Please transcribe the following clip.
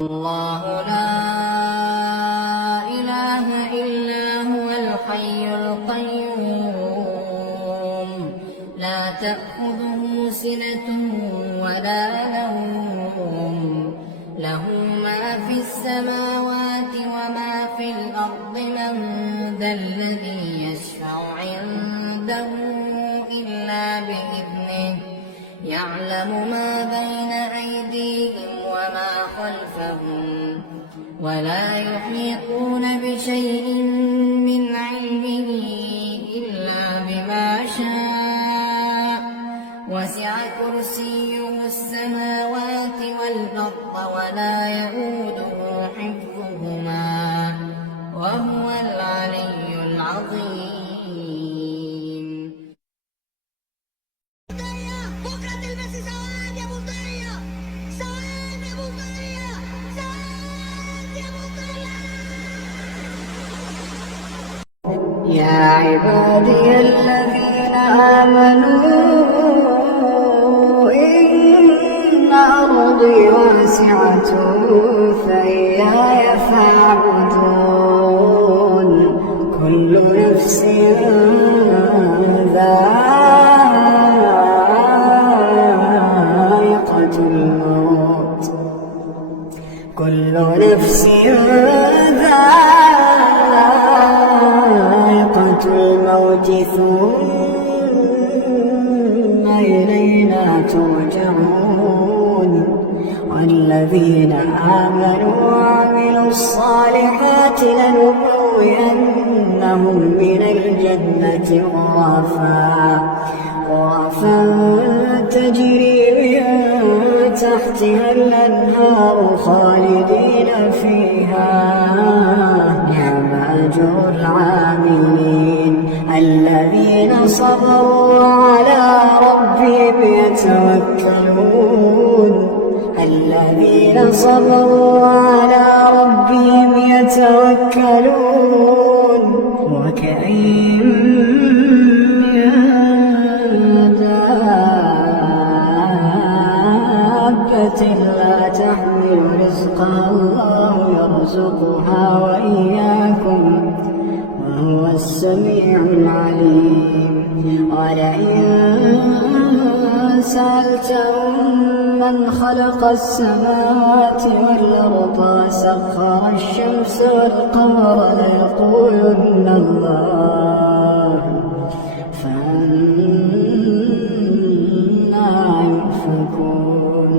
الله لا إله إلا هو الحي القيوم لا تأخذه سنة ولا نوم له ما في السماوات وما في الأرض من ذا الذي يشفع عنده إلا بإذنه يعلم ما بين أيديهم وما خلفهم ولا يحيطون بشيء من علمه إلا بما شاء وسع كرسيه السماوات والأرض ولا يئوده حفظهما وهو العلي العظيم. يا عبادي الذين آمنوا إن أرضي واسعة فإياي فاعبدون كل نفس ذائقة الموت كل نفس ذائقة الموت ثم إلينا ترجعون والذين آمنوا وعملوا الصالحات لنبوئنهم من الجنة غرفا تجري من تحتها الأنهار خالدين فيها نعم أجر العاملين الذين صبروا على ربهم يتوكلون الذين صبروا على ربهم يتوكلون وكأين من دابة لا تحمل رزقها الله يرزقها وإياكم وهو السميع العليم. ولئن سألتهم من خلق السماوات والأرض وسخر الشمس والقمر ليقولن الله فأنا يؤفكون.